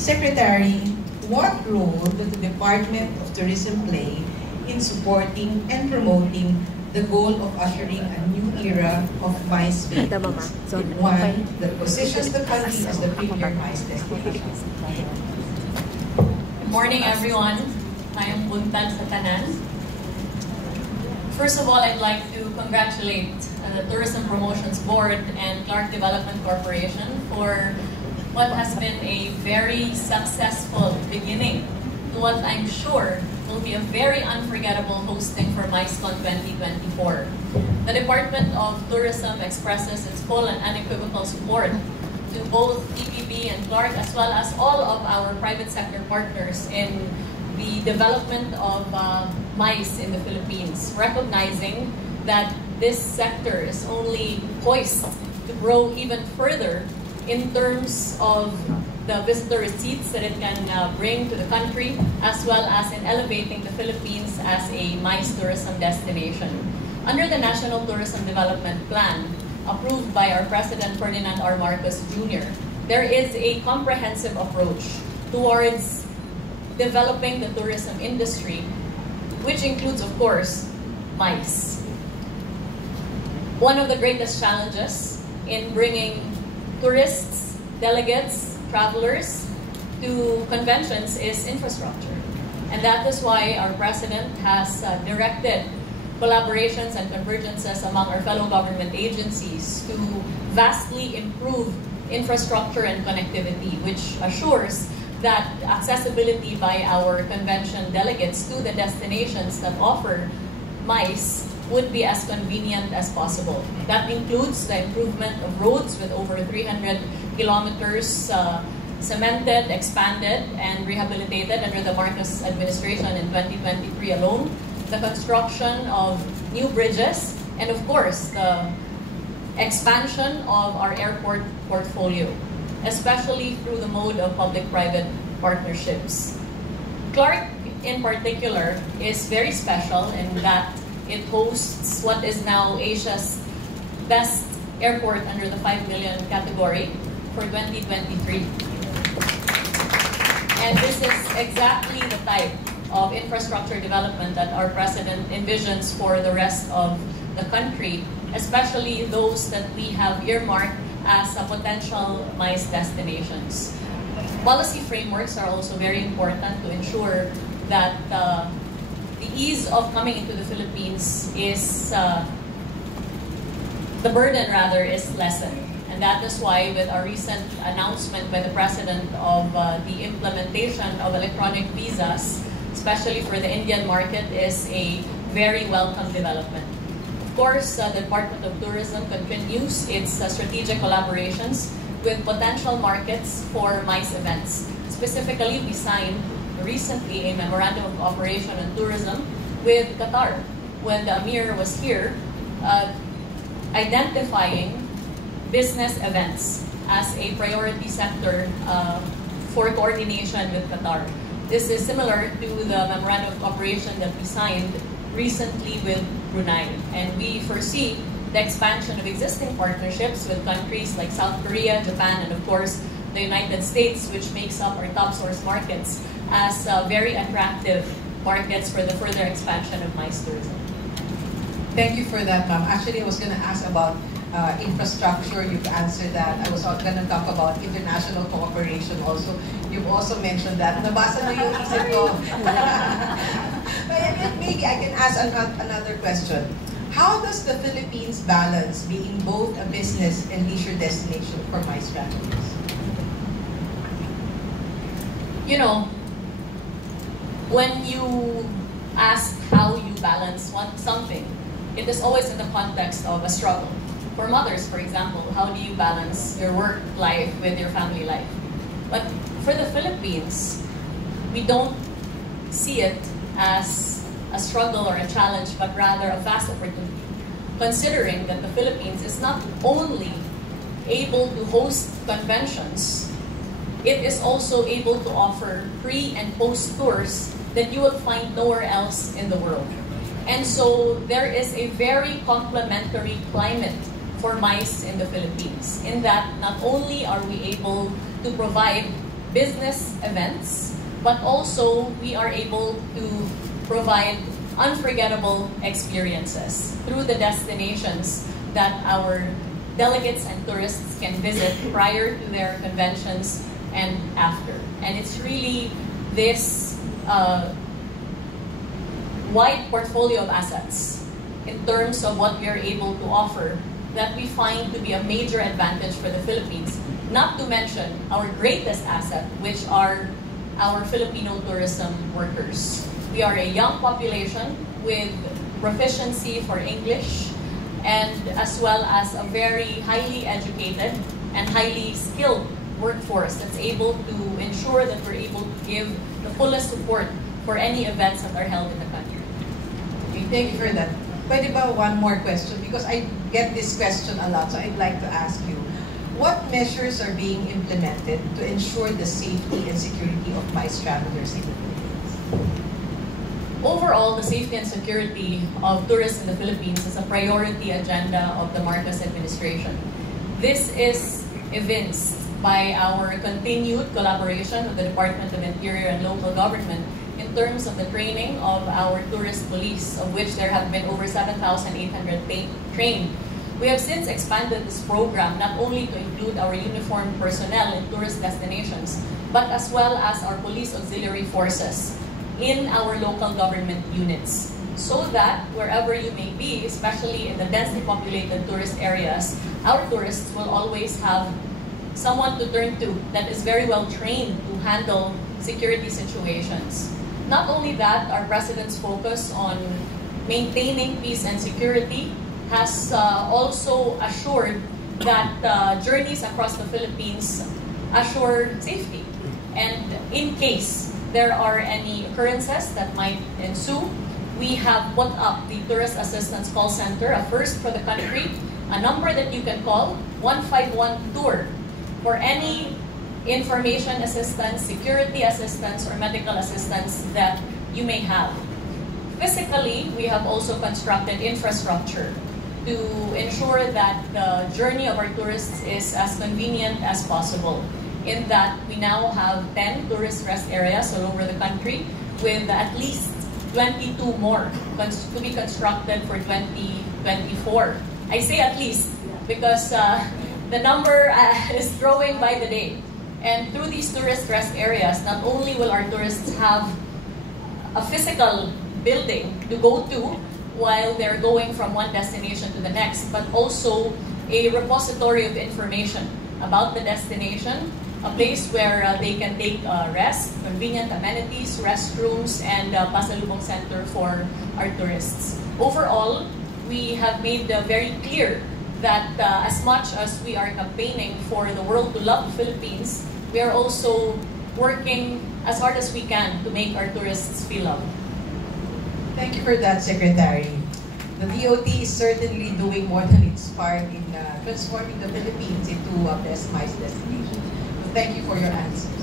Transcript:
Secretary, what role does the Department of Tourism play in supporting and promoting the goal of ushering a new era of MICE Philippines, one that positions the country as the premier MICE destination? Good morning, everyone. I am Buntag sa tanan. First of all, I'd like to congratulate the Tourism Promotions Board and Clark Development Corporation for what has been a very successful beginning to what I'm sure will be a very unforgettable hosting for MICECon 2024. The Department of Tourism expresses its full and unequivocal support to both TPB and Clark, as well as all of our private sector partners in the development of MICE in the Philippines, recognizing that this sector is only poised to grow even further in terms of the visitor receipts that it can bring to the country, as well as in elevating the Philippines as a MICE tourism destination. Under the National Tourism Development Plan, approved by our President Ferdinand R. Marcos Jr., there is a comprehensive approach towards developing the tourism industry, which includes, of course, MICE. One of the greatest challenges in bringing tourists, delegates, travelers to conventions is infrastructure. And that is why our President has directed collaborations and convergences among our fellow government agencies to vastly improve infrastructure and connectivity, which assures that accessibility by our convention delegates to the destinations that offer MICE would be as convenient as possible. That includes the improvement of roads with over 300 kilometers cemented, expanded, and rehabilitated under the Marcos administration in 2023 alone, the construction of new bridges, and of course, the expansion of our airport portfolio, especially through the mode of public-private partnerships. Clark, in particular, is very special in that it hosts what is now Asia's best airport under the 5 million category for 2023. And this is exactly the type of infrastructure development that our President envisions for the rest of the country, especially those that we have earmarked as potential MICE destinations. Policy frameworks are also very important to ensure that the ease of coming into the Philippines is, the burden rather, is lessened. And that is why with our recent announcement by the President of the implementation of electronic visas, especially for the Indian market, is a very welcome development. Of course, the Department of Tourism continues its strategic collaborations with potential markets for MICE events. Specifically, we signed recently a memorandum of cooperation on tourism with Qatar when the Amir was here, identifying business events as a priority sector for coordination with Qatar. This is similar to the memorandum of cooperation that we signed recently with Brunei, and we foresee the expansion of existing partnerships with countries like South Korea, Japan, and of course the United States, which makes up our top source markets, as very attractive markets for the further expansion of MICE tourism. Thank you for that, ma'am. Actually, I was going to ask about infrastructure. You've answered that. I was going to talk about international cooperation also. You've also mentioned that. Nabasa na yung isip ko. But maybe I can ask another question. How does the Philippines balance being both a business and leisure destination for MICE travelers? You know, when you ask how you balance something, it is always in the context of a struggle. For mothers, for example, how do you balance your work life with your family life? But for the Philippines, we don't see it as a struggle or a challenge, but rather a vast opportunity, considering that the Philippines is not only able to host conventions, it is also able to offer pre- and post-tours that you will find nowhere else in the world. And so there is a very complementary climate for MICE in the Philippines, in that not only are we able to provide business events, but also we are able to provide unforgettable experiences through the destinations that our delegates and tourists can visit prior to their conventions and after. And it's really this wide portfolio of assets in terms of what we are able to offer that we find to be a major advantage for the Philippines. Not to mention our greatest asset, which are our Filipino tourism workers. We are a young population with proficiency for English and as well as a very highly educated and highly skilled workforce that's able to ensure that we're able to give the fullest support for any events that are held in the country. Okay, thank you for that. Pwede ba one more question? Because I get this question a lot, so I'd like to ask you, what measures are being implemented to ensure the safety and security of MICE travelers in the Philippines? Overall, the safety and security of tourists in the Philippines is a priority agenda of the Marcos administration. This is evinced by our continued collaboration with the Department of Interior and local government in terms of the training of our tourist police, of which there have been over 7,800 trained. We have since expanded this program not only to include our uniformed personnel in tourist destinations, but as well as our police auxiliary forces in our local government units, so that wherever you may be, especially in the densely populated tourist areas, our tourists will always have someone to turn to that is very well trained to handle security situations. Not only that, our President's focus on maintaining peace and security has also assured that journeys across the Philippines assure safety. And in case there are any occurrences that might ensue, we have put up the Tourist Assistance Call Center, a first for the country, a number that you can call, 151 Tour, for any information assistance, security assistance, or medical assistance that you may have. Physically, we have also constructed infrastructure to ensure that the journey of our tourists is as convenient as possible. In that, we now have 10 tourist rest areas all over the country with at least 22 more to be constructed for 2024. I say at least because the number is growing by the day. And through these tourist rest areas, not only will our tourists have a physical building to go to while they're going from one destination to the next, but also a repository of information about the destination, a place where they can take rest, convenient amenities, restrooms, and pasalubong center for our tourists. Overall, we have made very clear that as much as we are campaigning for the world to love the Philippines, we are also working as hard as we can to make our tourists feel loved. Thank you for that, Secretary. The DOT is certainly doing more than its part in transforming the Philippines into a best MICE destination. So thank you for your answers.